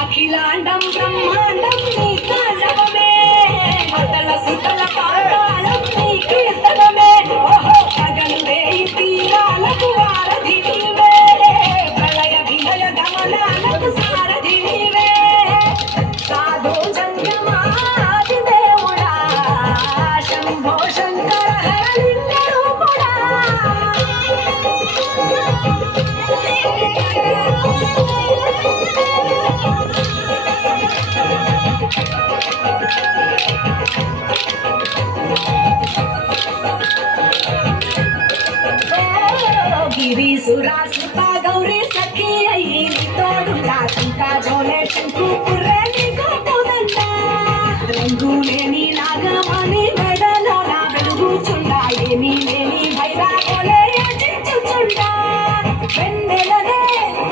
అఖిలాండం బ్రహ్మాండం నీ తాండవమే అతల సుతల పాతాళం నీ కీర్తనమే ఓహో పగలు వేయి తీరాలకు వారధి నీవే ప్రళయ విలయ గమనాలకు సారథి నీవే సాధు జంగమాది దేవుడా శంభో శంకర హరలింగ రూపుడా गिरीसुरासुता गौरी सखी आई तोडुला शंका झोले शंकू पुर्रेली गोपुदंडा రంగులేని నాగమణి మెడలో నా వెలుగుచుండా ఏమీ లేని భైరాగోలే చించుచుండా వెన్నెలనే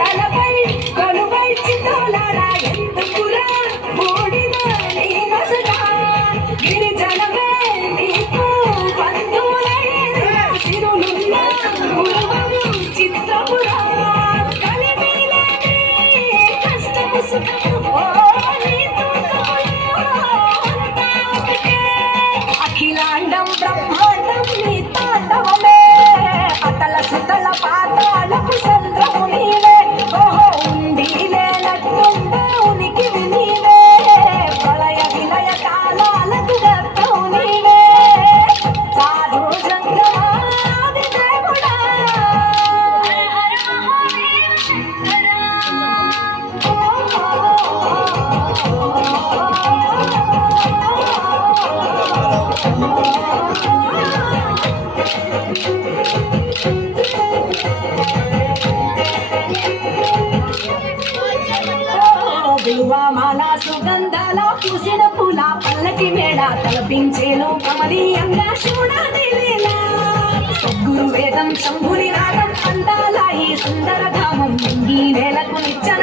తలపై కొలువై చిందోలారా ఎందుకురా మూడిన నీ నసగా గిరిజనమే నీకు బంధువులై సిరులున్న ఉరువము చిత్రపురా కలిమిలేని కష్టము సుఖము ఓ నీ తూకములో అంతా ఒకటే అఖిలాండం బ్రహ్మాండం నీ తాండవమే అతల సుతల పాతాళపు సంద్రము నీవే ఓహో ఉండి లేనట్టుండే ఉనికివి నీవే ప్రళయ విలయ కాలాలకు గర్భము నీవే సాధు జంగమాది దేవుడా హర మహాదేవ శంకర బిల్వమాల సుగంధాల పూసిన పూల పల్లకి మేడ తలపించేను కమనీయంగా చూడనిలేలా సద్గురు వేదం శంభుని రాగం అందాల ఈ సుందర ధామం ఈ నేలకు నిచ్చన